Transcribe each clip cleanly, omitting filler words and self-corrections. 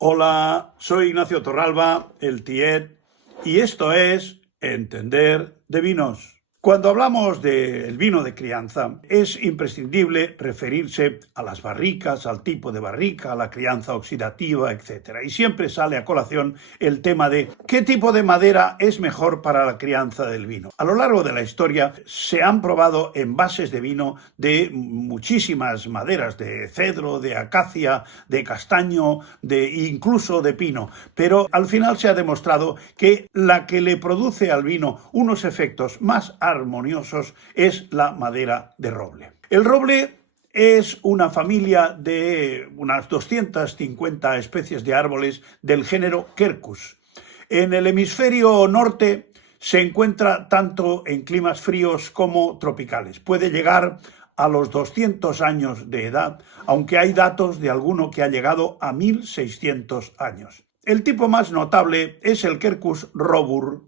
Hola, soy Ignacio Torralba, el Tiet, y esto es Entender de Vinos. Cuando hablamos del vino de crianza, es imprescindible referirse a las barricas, al tipo de barrica, a la crianza oxidativa, etc. Y siempre sale a colación el tema de qué tipo de madera es mejor para la crianza del vino. A lo largo de la historia se han probado envases de vino de muchísimas maderas, de cedro, de acacia, de castaño, incluso de pino, pero al final se ha demostrado que la que le produce al vino unos efectos más armoniosos es la madera de roble. El roble es una familia de unas 250 especies de árboles del género Quercus. En el hemisferio norte se encuentra tanto en climas fríos como tropicales. Puede llegar a los 200 años de edad, aunque hay datos de alguno que ha llegado a 1600 años. El tipo más notable es el Quercus robur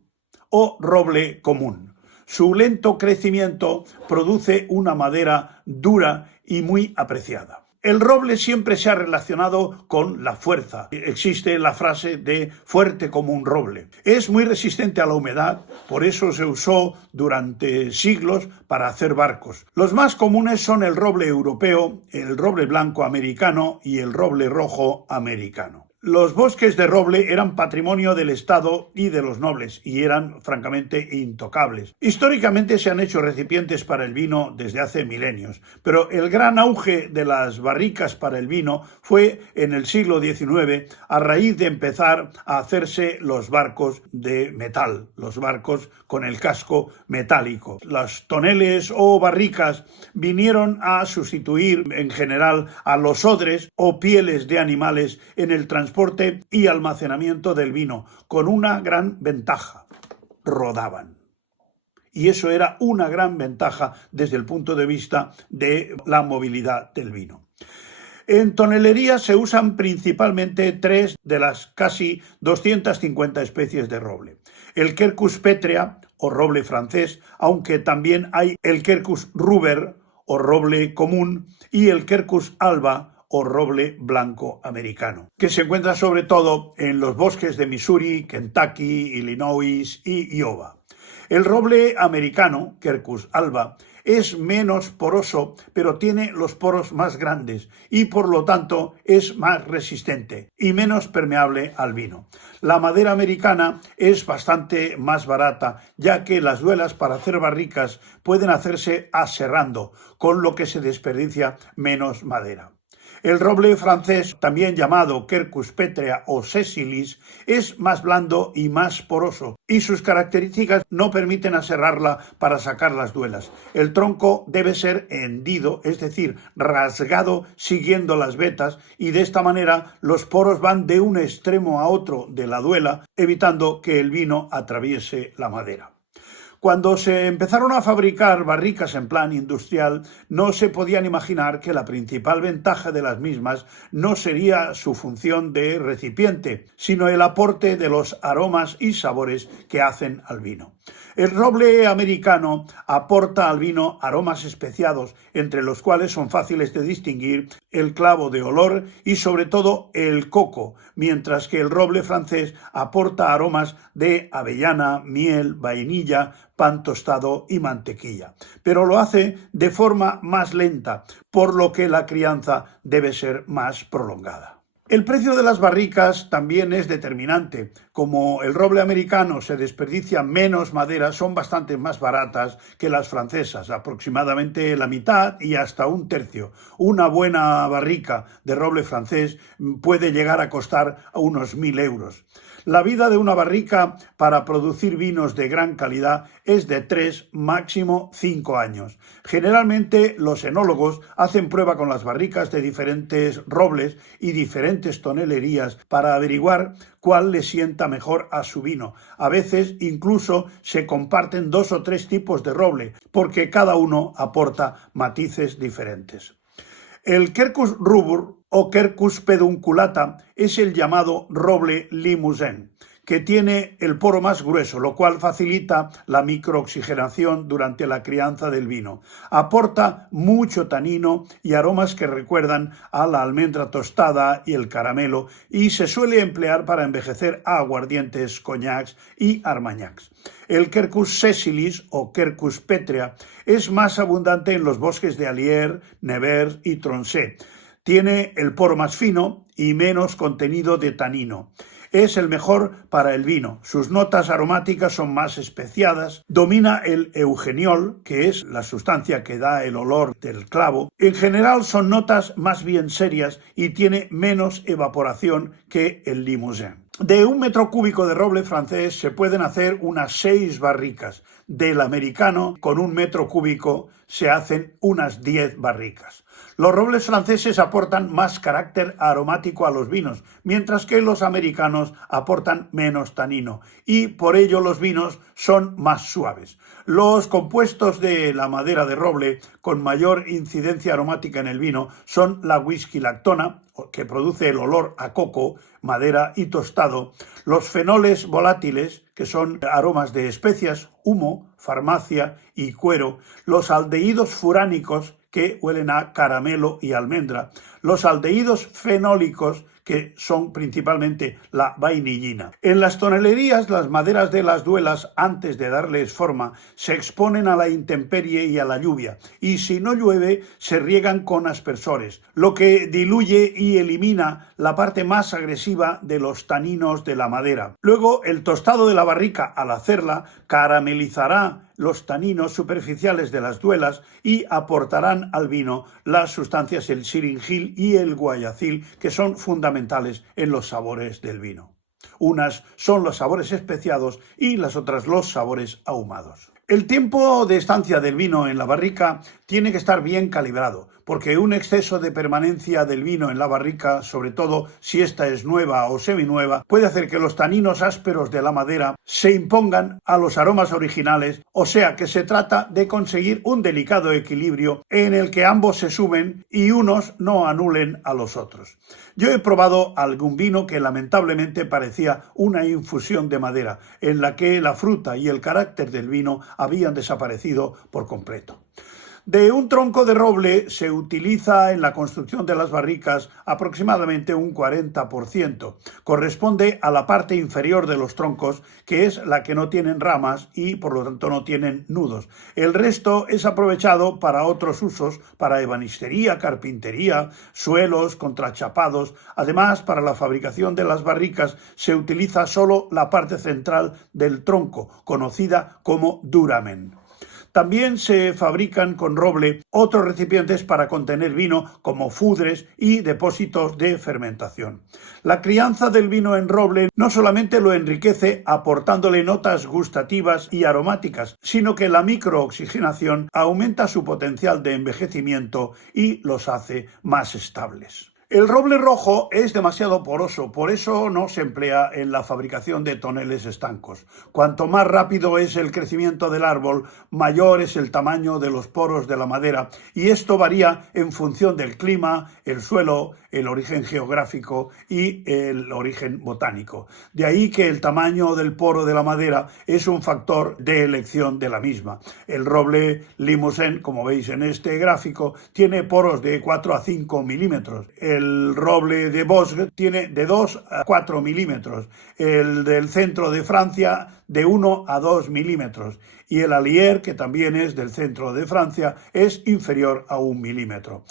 o roble común. Su lento crecimiento produce una madera dura y muy apreciada. El roble siempre se ha relacionado con la fuerza. Existe la frase de fuerte como un roble. Es muy resistente a la humedad, por eso se usó durante siglos para hacer barcos. Los más comunes son el roble europeo, el roble blanco americano y el roble rojo americano. Los bosques de roble eran patrimonio del Estado y de los nobles y eran francamente intocables. Históricamente se han hecho recipientes para el vino desde hace milenios, pero el gran auge de las barricas para el vino fue en el siglo XIX a raíz de empezar a hacerse los barcos de metal, los barcos con el casco metálico. Las toneles o barricas vinieron a sustituir en general a los odres o pieles de animales en el transporte y almacenamiento del vino, con una gran ventaja: rodaban. Y eso era una gran ventaja desde el punto de vista de la movilidad del vino. En tonelería se usan principalmente tres de las casi 250 especies de roble. El Quercus petrea o roble francés, aunque también hay el Quercus ruber o roble común y el Quercus alba o roble blanco americano, que se encuentra sobre todo en los bosques de Missouri, Kentucky, Illinois y Iowa. El roble americano, Quercus alba, es menos poroso, pero tiene los poros más grandes y por lo tanto es más resistente y menos permeable al vino. La madera americana es bastante más barata, ya que las duelas para hacer barricas pueden hacerse aserrando, con lo que se desperdicia menos madera. El roble francés, también llamado Quercus petrea o sessilis, es más blando y más poroso, y sus características no permiten aserrarla para sacar las duelas. El tronco debe ser hendido, es decir, rasgado siguiendo las vetas, y de esta manera los poros van de un extremo a otro de la duela, evitando que el vino atraviese la madera. Cuando se empezaron a fabricar barricas en plan industrial, no se podían imaginar que la principal ventaja de las mismas no sería su función de recipiente, sino el aporte de los aromas y sabores que hacen al vino. El roble americano aporta al vino aromas especiados, entre los cuales son fáciles de distinguir el clavo de olor y sobre todo el coco, mientras que el roble francés aporta aromas de avellana, miel, vainilla, pan tostado y mantequilla, pero lo hace de forma más lenta, por lo que la crianza debe ser más prolongada. El precio de las barricas también es determinante. Como el roble americano se desperdicia menos madera, son bastante más baratas que las francesas, aproximadamente la mitad y hasta un tercio. Una buena barrica de roble francés puede llegar a costar unos 1.000 euros. La vida de una barrica para producir vinos de gran calidad es de 3, máximo 5 años. Generalmente los enólogos hacen prueba con las barricas de diferentes robles y diferentes tonelerías para averiguar cuál le sienta mejor a su vino. A veces incluso se comparten 2 o 3 tipos de roble, porque cada uno aporta matices diferentes. El Quercus rubur o Quercus pedunculata es el llamado roble limousin, que tiene el poro más grueso, lo cual facilita la microoxigenación durante la crianza del vino. Aporta mucho tanino y aromas que recuerdan a la almendra tostada y el caramelo, y se suele emplear para envejecer aguardientes, coñacs y armagnacs. El Quercus sessilis o Quercus petrea es más abundante en los bosques de Allier, Nevers y Tronchet. Tiene el poro más fino y menos contenido de tanino. Es el mejor para el vino. Sus notas aromáticas son más especiadas. Domina el eugeniol, que es la sustancia que da el olor del clavo. En general son notas más bien serias y tiene menos evaporación que el Limousin. De 1 metro cúbico de roble francés se pueden hacer unas 6 barricas. Del americano, con 1 metro cúbico, se hacen unas 10 barricas. Los robles franceses aportan más carácter aromático a los vinos, mientras que los americanos aportan menos tanino, y por ello los vinos son más suaves. Los compuestos de la madera de roble con mayor incidencia aromática en el vino son la whisky lactona, que produce el olor a coco, madera y tostado, los fenoles volátiles, que son aromas de especias, humo, farmacia y cuero, los aldehídos furánicos, que huelen a caramelo y almendra, los aldehídos fenólicos, que son principalmente la vainillina. En las tonelerías, las maderas de las duelas, antes de darles forma, se exponen a la intemperie y a la lluvia, y si no llueve, se riegan con aspersores, lo que diluye y elimina la parte más agresiva de los taninos de la madera. Luego, el tostado de la barrica, al hacerla, caramelizará los taninos superficiales de las duelas y aportarán al vino las sustancias el siringil y el guayacil, que son fundamentales en los sabores del vino. Unas son los sabores especiados y las otras los sabores ahumados. El tiempo de estancia del vino en la barrica tiene que estar bien calibrado, porque un exceso de permanencia del vino en la barrica, sobre todo si esta es nueva o seminueva, puede hacer que los taninos ásperos de la madera se impongan a los aromas originales, o sea que se trata de conseguir un delicado equilibrio en el que ambos se sumen y unos no anulen a los otros. Yo he probado algún vino que lamentablemente parecía una infusión de madera, en la que la fruta y el carácter del vino habían desaparecido por completo. De un tronco de roble se utiliza en la construcción de las barricas aproximadamente un 40%. Corresponde a la parte inferior de los troncos, que es la que no tienen ramas y por lo tanto no tienen nudos. El resto es aprovechado para otros usos, para ebanistería, carpintería, suelos, contrachapados. Además, para la fabricación de las barricas se utiliza solo la parte central del tronco, conocida como duramen. También se fabrican con roble otros recipientes para contener vino, como fudres y depósitos de fermentación. La crianza del vino en roble no solamente lo enriquece aportándole notas gustativas y aromáticas, sino que la microoxigenación aumenta su potencial de envejecimiento y los hace más estables. El roble rojo es demasiado poroso, por eso no se emplea en la fabricación de toneles estancos. Cuanto más rápido es el crecimiento del árbol, mayor es el tamaño de los poros de la madera, y esto varía en función del clima, el suelo, el origen geográfico y el origen botánico. De ahí que el tamaño del poro de la madera es un factor de elección de la misma. El roble Limousin, como veis en este gráfico, tiene poros de 4 a 5 milímetros. El roble de Bosc tiene de 2 a 4 milímetros, el del centro de Francia de 1 a 2 milímetros y el Allier, que también es del centro de Francia, es inferior a 1 milímetro.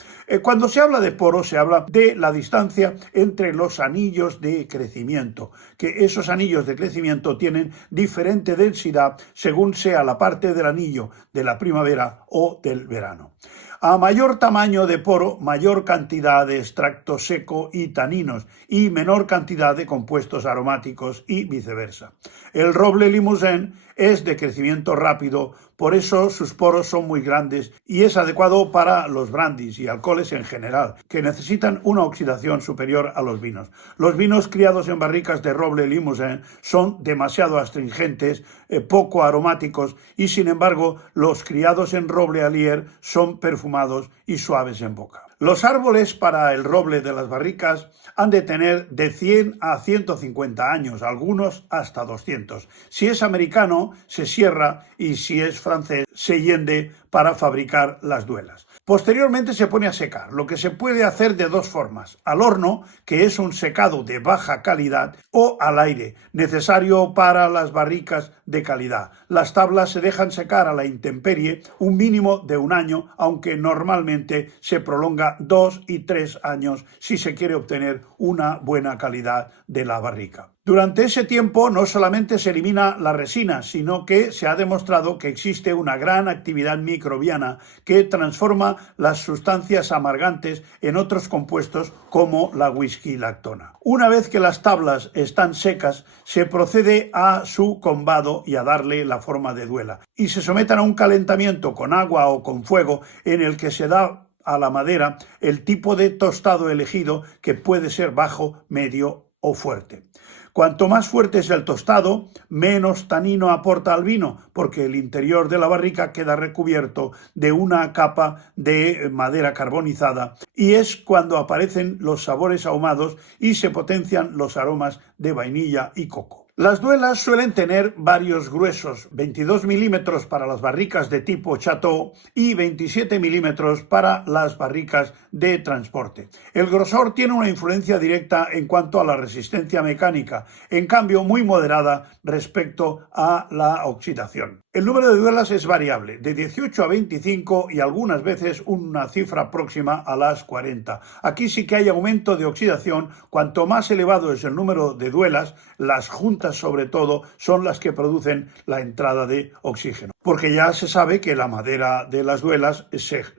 Cuando se habla de poro, se habla de la distancia entre los anillos de crecimiento, que esos anillos de crecimiento tienen diferente densidad según sea la parte del anillo de la primavera o del verano. A mayor tamaño de poro, mayor cantidad de extracto seco y taninos y menor cantidad de compuestos aromáticos y viceversa. El roble Limousin es de crecimiento rápido por eso sus poros son muy grandes y es adecuado para los brandys y alcoholes en general, que necesitan una oxidación superior a los vinos. Los vinos criados en barricas de roble Limousin son demasiado astringentes, poco aromáticos y sin embargo los criados en roble Allier son perfumados y suaves en boca. Los árboles para el roble de las barricas han de tener de 100 a 150 años, algunos hasta 200. Si es americano, se sierra y si es francés, se hiende para fabricar las duelas. Posteriormente se pone a secar, lo que se puede hacer de dos formas: al horno, que es un secado de baja calidad, o al aire, necesario para las barricas de calidad. Las tablas se dejan secar a la intemperie un mínimo de un año, aunque normalmente se prolonga 2 y 3 años si se quiere obtener una buena calidad de la barrica. Durante ese tiempo no solamente se elimina la resina, sino que se ha demostrado que existe una gran actividad microbiana que transforma las sustancias amargantes en otros compuestos como la whisky-lactona. Una vez que las tablas están secas, se procede a su combado y a darle la forma de duela, y se someten a un calentamiento con agua o con fuego en el que se da a la madera el tipo de tostado elegido, que puede ser bajo, medio o fuerte. Cuanto más fuerte es el tostado, menos tanino aporta al vino, porque el interior de la barrica queda recubierto de una capa de madera carbonizada, y es cuando aparecen los sabores ahumados y se potencian los aromas de vainilla y coco. Las duelas suelen tener varios gruesos: 22 milímetros para las barricas de tipo Chateau y 27 milímetros para las barricas de transporte. El grosor tiene una influencia directa en cuanto a la resistencia mecánica, en cambio muy moderada respecto a la oxidación. El número de duelas es variable, de 18 a 25 y algunas veces una cifra próxima a las 40. Aquí sí que hay aumento de oxidación. Cuanto más elevado es el número de duelas, las juntas sobre todo son las que producen la entrada de oxígeno. Porque ya se sabe que la madera de las duelas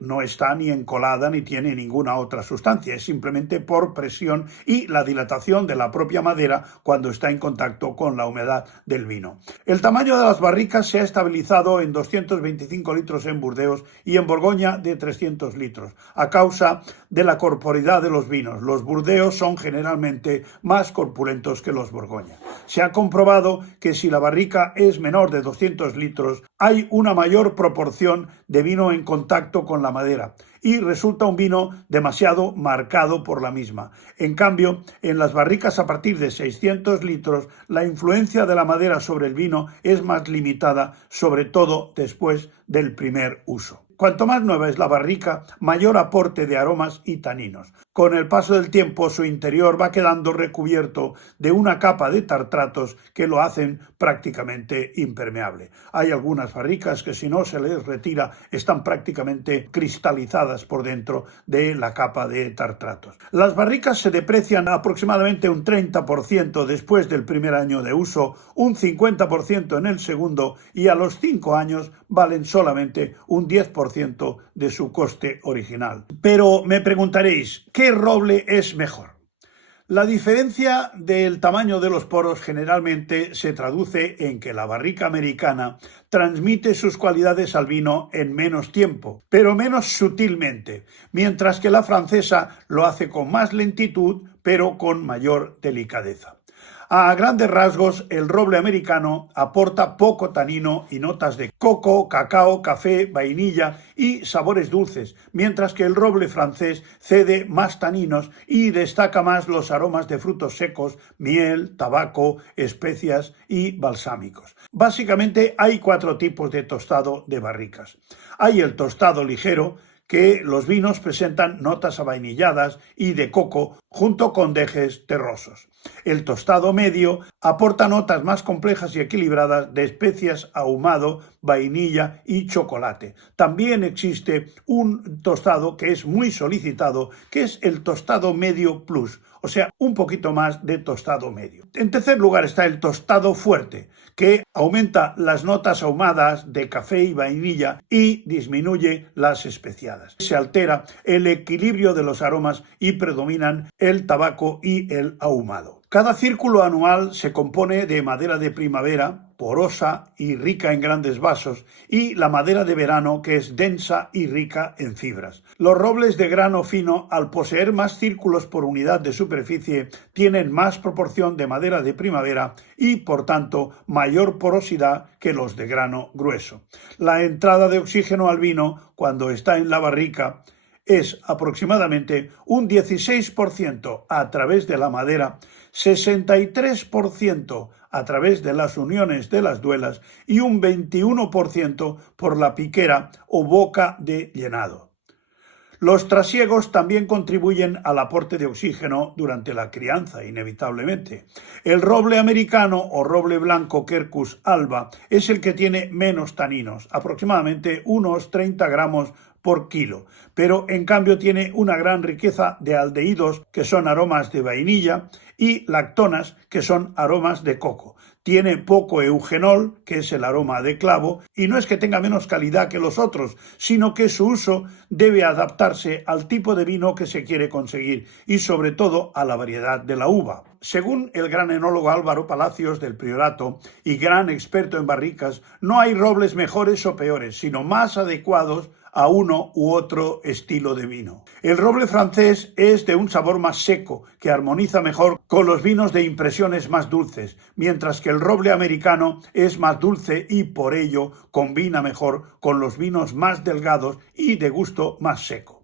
no está ni encolada ni tiene ninguna otra sustancia, es simplemente por presión y la dilatación de la propia madera cuando está en contacto con la humedad del vino. El tamaño de las barricas se ha estabilizado en 225 litros en Burdeos y en Borgoña de 300 litros, a causa de la corporidad de los vinos. Los Burdeos son generalmente más corpulentos que los Borgoña. Se ha comprobado que si la barrica es menor de 200 litros, hay una mayor proporción de vino en contacto con la madera y resulta un vino demasiado marcado por la misma. En cambio, en las barricas a partir de 600 litros, la influencia de la madera sobre el vino es más limitada, sobre todo después del primer uso. Cuanto más nueva es la barrica, mayor aporte de aromas y taninos. Con el paso del tiempo, su interior va quedando recubierto de una capa de tartratos que lo hacen prácticamente impermeable. Hay algunas barricas que, si no se les retira, están prácticamente cristalizadas por dentro de la capa de tartratos. Las barricas se deprecian aproximadamente un 30% después del primer año de uso, un 50% en el segundo, y a los 5 años valen solamente un 10% de su coste original. Pero me preguntaréis, ¿qué roble es mejor? La diferencia del tamaño de los poros generalmente se traduce en que la barrica americana transmite sus cualidades al vino en menos tiempo, pero menos sutilmente, mientras que la francesa lo hace con más lentitud, pero con mayor delicadeza. A grandes rasgos, el roble americano aporta poco tanino y notas de coco, cacao, café, vainilla y sabores dulces, mientras que el roble francés cede más taninos y destaca más los aromas de frutos secos, miel, tabaco, especias y balsámicos. Básicamente hay 4 tipos de tostado de barricas. Hay el tostado ligero, que los vinos presentan notas avainilladas y de coco junto con dejes terrosos. El tostado medio aporta notas más complejas y equilibradas de especias, ahumado, vainilla y chocolate. También existe un tostado que es muy solicitado, que es el tostado medio plus, o sea, un poquito más de tostado medio. En tercer lugar está el tostado fuerte, que aumenta las notas ahumadas de café y vainilla y disminuye las especiadas. Se altera el equilibrio de los aromas y predominan el tabaco y el ahumado. Cada círculo anual se compone de madera de primavera, porosa y rica en grandes vasos, y la madera de verano, que es densa y rica en fibras. Los robles de grano fino, al poseer más círculos por unidad de superficie, tienen más proporción de madera de primavera y, por tanto, mayor porosidad que los de grano grueso. La entrada de oxígeno al vino, cuando está en la barrica, es aproximadamente un 16% a través de la madera, 63% a través de las uniones de las duelas y un 21% por la piquera o boca de llenado. Los trasiegos también contribuyen al aporte de oxígeno durante la crianza, inevitablemente. El roble americano o roble blanco Quercus alba es el que tiene menos taninos, aproximadamente unos 30 gramos por kilo, pero en cambio tiene una gran riqueza de aldehídos, que son aromas de vainilla, y lactonas, que son aromas de coco. Tiene poco eugenol, que es el aroma de clavo, y no es que tenga menos calidad que los otros, sino que su uso debe adaptarse al tipo de vino que se quiere conseguir y sobre todo a la variedad de la uva. Según el gran enólogo Álvaro Palacios del Priorato y gran experto en barricas, no hay robles mejores o peores, sino más adecuados a uno u otro estilo de vino. El roble francés es de un sabor más seco, que armoniza mejor con los vinos de impresiones más dulces, mientras que el roble americano es más dulce y por ello combina mejor con los vinos más delgados y de gusto más seco.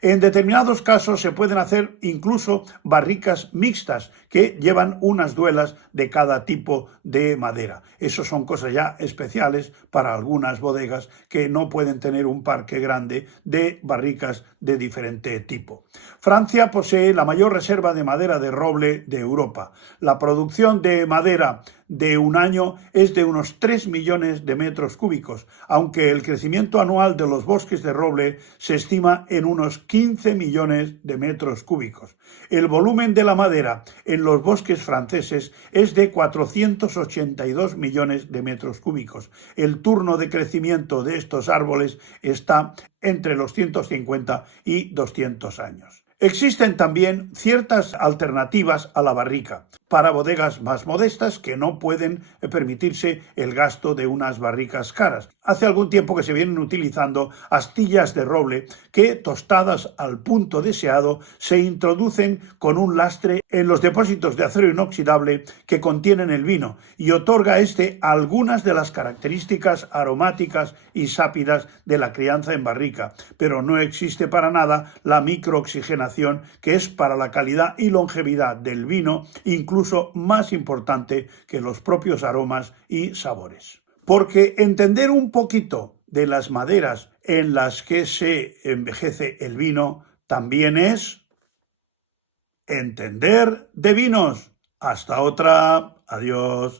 En determinados casos se pueden hacer incluso barricas mixtas que llevan unas duelas de cada tipo de madera. Eso son cosas ya especiales para algunas bodegas que no pueden tener un parque grande de barricas de diferente tipo. Francia posee la mayor reserva de madera de roble de Europa. La producción de madera de un año es de unos 3 millones de metros cúbicos, aunque el crecimiento anual de los bosques de roble se estima en unos 15 millones de metros cúbicos. El volumen de la madera en los bosques franceses es de 482 millones de metros cúbicos. El turno de crecimiento de estos árboles está entre los 150 y 200 años. Existen también ciertas alternativas a la barrica para bodegas más modestas que no pueden permitirse el gasto de unas barricas caras. Hace algún tiempo que se vienen utilizando astillas de roble que, tostadas al punto deseado, se introducen con un lastre en los depósitos de acero inoxidable que contienen el vino y otorga algunas de las características aromáticas y sápidas de la crianza en barrica, pero no existe para nada la microoxigenación, que es para la calidad y longevidad del vino incluso más importante que los propios aromas y sabores. Porque entender un poquito de las maderas en las que se envejece el vino también es entender de vinos. Hasta otra. Adiós.